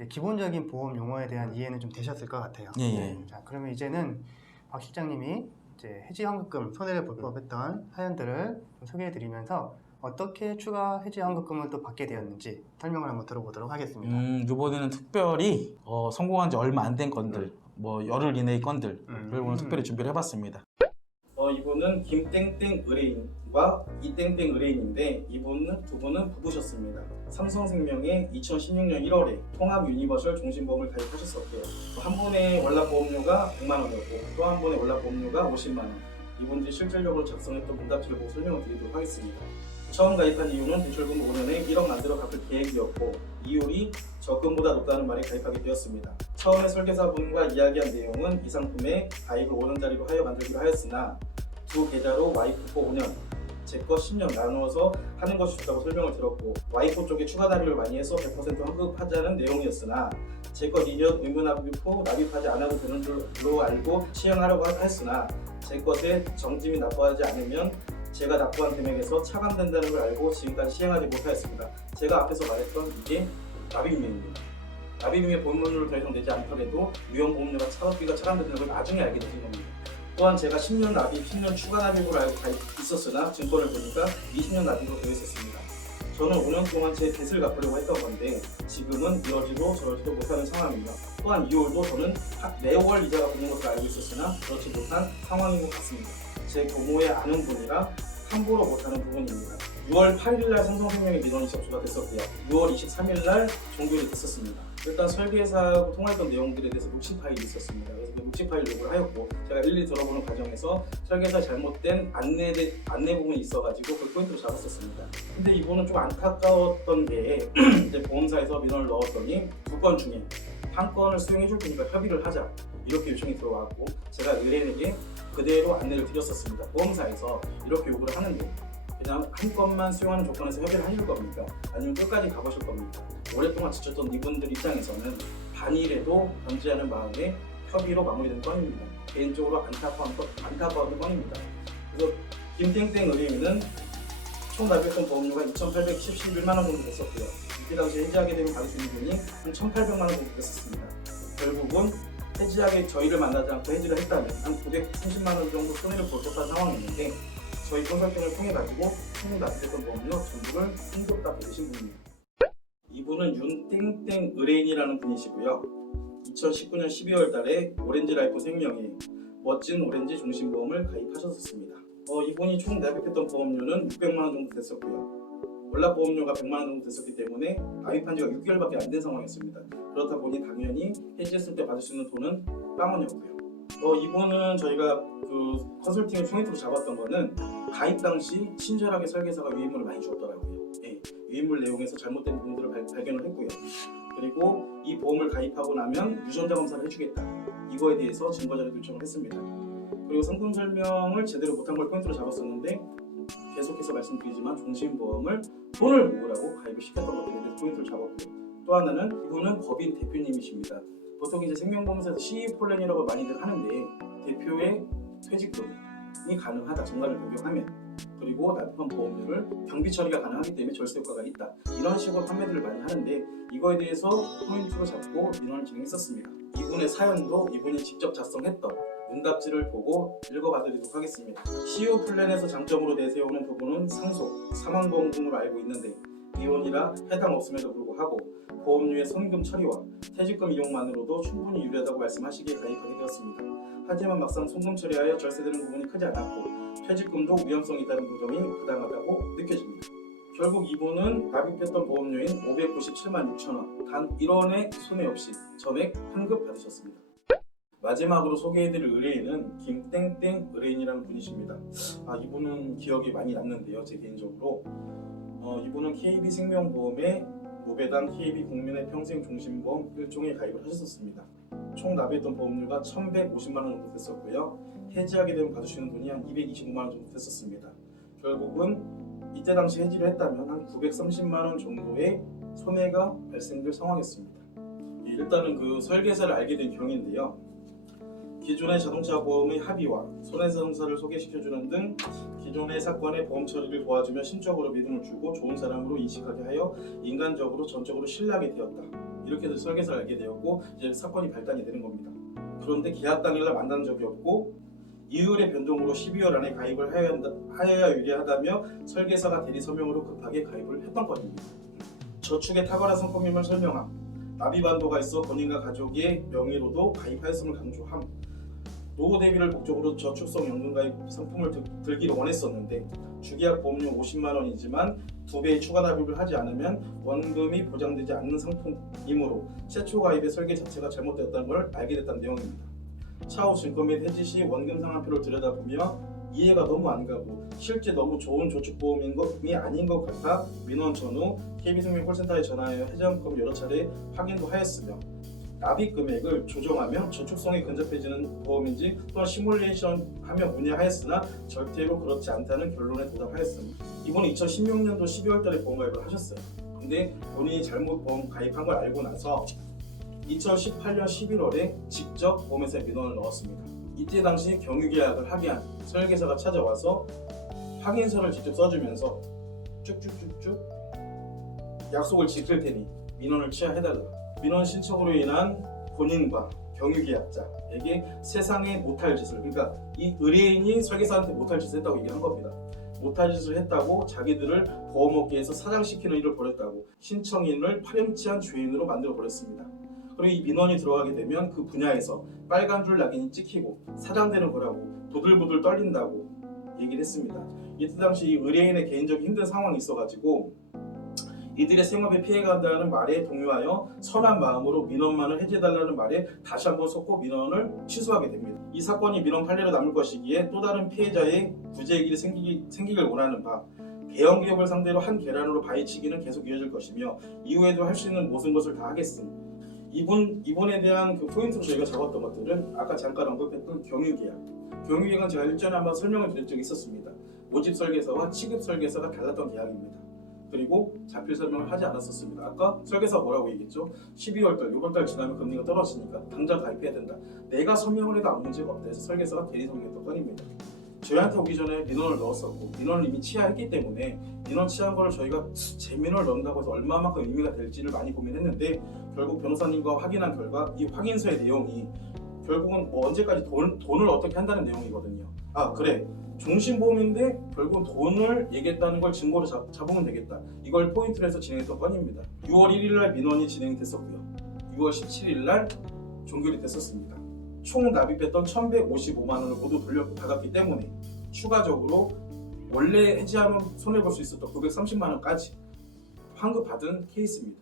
이제 기본적인 보험 용어에 대한 이해는 좀 되셨을 것 같아요. 예. 자, 그러면 이제는 박 실장님이 이제 해지환급금 손해를 볼 법했던 사연들을 좀 소개해드리면서 어떻게 추가 해지환급금을 또 받게 되었는지 설명을 한번 들어보도록 하겠습니다. 이번에는 특별히 성공한 지 얼마 안 된 건들, 뭐 열흘 이내의 건들을 오늘 특별히 준비를 해봤습니다. 이분은 김땡땡 의뢰인과 이땡땡 의뢰인인데 두 분은 부부셨습니다. 삼성생명에 2016년 1월에 통합 유니버셜 종신보험을 가입하셨었고요. 한 분의 월납보험료가 100만 원이었고 또 한 분의 월납보험료가 50만 원. 이분들이 실질적으로 작성했던 문답지를 보고 설명을 드리도록 하겠습니다. 처음 가입한 이유는 대출금 5년에 1억 만들어 갚을 계획이었고 이율이 적금보다 높다는 말에 가입하게 되었습니다. 처음에 설계사분과 이야기한 내용은 이 상품에 가입을 5년짜리로 하여 만들기로 하였으나 두 계좌로 와이프 거 5년, 제 거 10년 나누어서 하는 것이 좋다고 설명을 들었고 와이프 쪽에 추가 납입을 많이 해서 100% 환급하자는 내용이었으나 제 거 2년 의무 납입 후 납입하지 않아도 되는 줄로 알고 시행하려고 했으나 제 것에 정지미 납부하지 않으면 제가 납부한 금액에서 차감된다는 걸 알고 지금까지 시행하지 못하였습니다. 제가 앞에서 말했던 이게 납입유예입니다. 납입유예 보험료를 더 이상 내지 않더라도 위험보험료가 차업비가 차감된다는 걸 나중에 알게 되는 겁니다. 또한 제가 10년 납입, 10년 추가 납입으로 알고 있었으나 증권을 보니까 20년 납입으로 되어 있었습니다. 저는 5년 동안 제 빚을 갚으려고 했던 건데 지금은 이러지도 저러지도 못하는 상황입니다. 또한 2월도 저는 매월 이자가 붙는 것을 알고 있었으나 그렇지 못한 상황인 것 같습니다. 제 고모의 아는 분이라 함부로 못하는 부분입니다. 6월 8일날 삼성생명의 민원이 접수가 됐었고요. 6월 23일날 종결이 됐었습니다. 일단 설계사하고 통화했던 내용들에 대해서 녹취 파일이 있었습니다. 그래서 그 녹취 파일 요구를 하였고 제가 일일이 들어보는 과정에서 설계사 잘못된 안내 부분이 있어가지고 그 포인트로 잡았었습니다. 근데 이분은 좀 안타까웠던 게 이제 보험사에서 민원을 넣었더니 두 건 중에 한 건을 수용해줄 테니까 협의를 하자 이렇게 요청이 들어왔고 제가 의뢰인에게 그대로 안내를 드렸었습니다. 보험사에서 이렇게 요구를 하는데 그냥 한 건만 수용하는 조건에서 협의를 하실 겁니까? 아니면 끝까지 가보실 겁니까? 오랫동안 지쳤던 이분들 입장에서는 반일에도 견지하는 마음에 협의로 마무리된 건입니다. 개인적으로 안타까운 건입니다. 그래서 김땡땡 의뢰인은 총 납입했던 보험료가 2,811만 원 정도 됐었고요. 이때 당시 해지하게 되면 받을 수 있는 돈이 한 1,800만 원 정도 됐었습니다. 결국은 해지하게 저희를 만나지 않고 해지를 했다면 한 930만 원 정도 손해를 볼 법한 상황이었는데 저희 컨설팅을 통해 가지고 총 납입했던 보험료 전부를 환급받게 되신 분입니다. 이분은 윤땡땡 의뢰인이라는 분이시고요. 2019년 12월 달에 오렌지라이프 생명에 멋진 오렌지 종신보험을 가입하셨습니다. 이분이 총 납입했던 보험료는 600만 원 정도 됐었고요. 월납보험료가 100만 원 정도 됐었기 때문에 가입한 지가 6개월밖에 안 된 상황이었습니다. 그렇다 보니 당연히 해지했을 때 받을 수 있는 돈은 빵원이었고요. 이분은 저희가 그 컨설팅을 포인트로 잡았던 거는 가입 당시 친절하게 설계사가 유인물을 많이 주었더라고요. 유인물 내용에서 잘못된 부분들을 발견을 했고요. 그리고 이 보험을 가입하고 나면 유전자 검사를 해주겠다. 이거에 대해서 증거 자료 요청을 했습니다. 그리고 상품 설명을 제대로 못한 걸 포인트로 잡았었는데 계속해서 말씀드리지만 종신보험을 돈을 모으라고 가입을 시켰던 것들에 대해서 포인트를 잡았고요. 또 하나는 이분은 법인 대표님이십니다. 보통 이제 생명보험사에서 CEO 플랜이라고 많이들 하는데 대표의 퇴직금이 가능하다. 정가를 변경하면 그리고 납입한 보험료를 경비 처리가 가능하기 때문에 절세 효과가 있다. 이런 식으로 판매들을 많이 하는데 이거에 대해서 포인트로 잡고 민원을 진행했었습니다. 이분의 사연도 이분이 직접 작성했던 문답지를 보고 읽어봐드리도록 하겠습니다. CEO 플랜에서 장점으로 내세우는 부분은 상속, 사망보험금으로 알고 있는데 이혼이라 해당 없음에도 불구하고 보험료의 선금 처리와 퇴직금 이용만으로도 충분히 유리하다고 말씀하시기에 가입하게 되었습니다. 하지만 막상 송금 처리하여 절세되는 부분이 크지 않았고 퇴직금도 위험성이 있다는 부점이 부당하다고 느껴집니다. 결국 이분은 납입했던 보험료인 597만 6천 원, 단 1원의 손해 없이 전액 환급 받으셨습니다. 마지막으로 소개해드릴 의뢰인은 김땡땡 의뢰인이라는 분이십니다. 이분은 기억이 많이 남는데요. 제 개인적으로 이분은 KB생명보험에 무배당 KB 국민의 평생종신보험 1종에 가입을 하셨었습니다. 총 납입했던 보험료가 1,150만 원 정도 됐었고요. 해지하게 되면 받을 수 있는 돈이 한 225만 원 정도 됐었습니다. 결국은 이때 당시 해지를 했다면 한 930만 원 정도의 손해가 발생될 상황이었습니다. 일단은 그 설계사를 알게 된 경위인데요. 기존의 자동차 보험의 합의와 손해자동사를 소개시켜주는 등 기존의 사건의 보험 처리를 도와주며 심적으로 믿음을 주고 좋은 사람으로 인식하게 하여 인간적으로 전적으로 신뢰하게 되었다. 이렇게 해서 설계사를 알게 되었고 이제 사건이 발단이 되는 겁니다. 그런데 계약 당일날 만난 적이 없고 이율의 변동으로 12월 안에 가입을 하여야 유리하다며 설계사가 대리 서명으로 급하게 가입을 했던 건입니다. 저축의 탁월한 상품임을 설명함, 납입한도가 있어 본인과 가족의 명의로도 가입하였음을 강조함, 노후 대비를 목적으로 저축성 연금 가입 상품을 들기를 원했었는데 주계약 보험료 50만 원이지만 2배의 추가 납입을 하지 않으면 원금이 보장되지 않는 상품이므로 최초 가입의 설계 자체가 잘못되었다는 걸 알게 됐다는 내용입니다. 차후 증권 및 해지 시 원금 상환표를 들여다보며 이해가 너무 안 가고 실제 너무 좋은 저축보험이 아닌 것 같아 민원 전후 KB생명 콜센터에 전화하여 해지환급금 여러 차례 확인도 하였으며 납입 금액을 조정하며 저축성이 근접해지는 보험인지 또한 시뮬레이션하며 문의하였으나 절대로 그렇지 않다는 결론에 도달하였습니다. 이분은 2016년도 12월달에 보험 가입을 하셨어요. 근데 본인이 잘못 보험 가입한 걸 알고 나서 2018년 11월에 직접 보험회사에 민원을 넣었습니다. 이때 당시 경유계약을 하게 한 설계사가 찾아와서 확인서를 직접 써주면서 쭉쭉쭉쭉 약속을 지킬 테니 민원을 취하해달라. 민원 신청으로 인한 본인과 경유계약자에게 세상에 못할 짓을, 그러니까 이 의뢰인이 설계사한테 못할 짓을 했다고 얘기한 겁니다. 못할 짓을 했다고 자기들을 보험업계에서 사장시키는 일을 벌였다고 신청인을 파렴치한 죄인으로 만들어 버렸습니다. 그리고 이 민원이 들어가게 되면 그 분야에서 빨간 줄 낙인이 찍히고 사장되는 거라고 부들부들 떨린다고 얘기를 했습니다. 이때 당시 이 의뢰인의 개인적인 힘든 상황이 있어가지고 이들의 생업에 피해가 간다는 말에 동요하여 선한 마음으로 민원만을 해제해달라는 말에 다시 한번 쏟고 민원을 취소하게 됩니다. 이 사건이 민원 판례로 남을 것이기에 또 다른 피해자의 구제의 길이 생기길 원하는 바 대형기업을 상대로 한 계란으로 바위치기는 계속 이어질 것이며 이후에도 할 수 있는 모든 것을 다 하겠음. 이분에 대한 그 포인트로 저희가 잡았던 것들은 아까 잠깐 언급했던 경유계약. 경유계약은 제가 일전에 한번 설명을 드린 적이 있었습니다. 모집 설계사와 취급 설계사가 달랐던 계약입니다. 그리고 자필 설명을 하지 않았었습니다. 아까 설계사가 뭐라고 얘기했죠? 12월달, 6월달 지나면 금리가 떨어지니까 당장 가입해야 된다. 내가 서명을 해도 아무 문제가 없다 해서 설계사가 대리 서명했던 건입니다. 저희한테 오기 전에 민원을 넣었었고 민원을 이미 취하했기 때문에 민원 취한 거를 저희가 재민원을 넣는다고 해서 얼마만큼 의미가 될지를 많이 고민했는데 결국 변호사님과 확인한 결과 이 확인서의 내용이 결국은 뭐 언제까지 돈을 어떻게 한다는 내용이거든요. 아 그래, 종신보험인데 결국은 돈을 얘기했다는 걸 증거로 잡으면 되겠다. 이걸 포인트로 해서 진행했던 건입니다. 6월 1일 날 민원이 진행됐었고요. 6월 17일 날 종결이 됐었습니다. 총 납입했던 1,155만 원을 모두 돌려받았기 때문에 추가적으로 원래 해지하면 손해볼 수 있었던 930만 원까지 환급받은 케이스입니다.